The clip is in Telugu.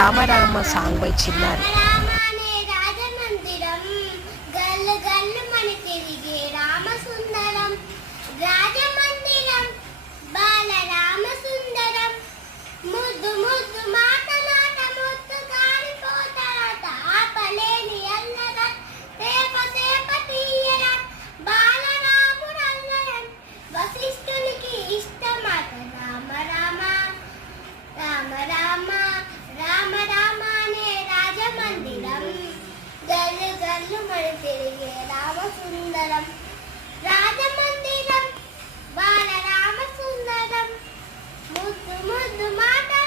రామ రామ సాంగ్ బై చిన్నారు. రామసుందరం రాజమందిరం బాల రామసుందరం ముద్దు ముద్దు మాట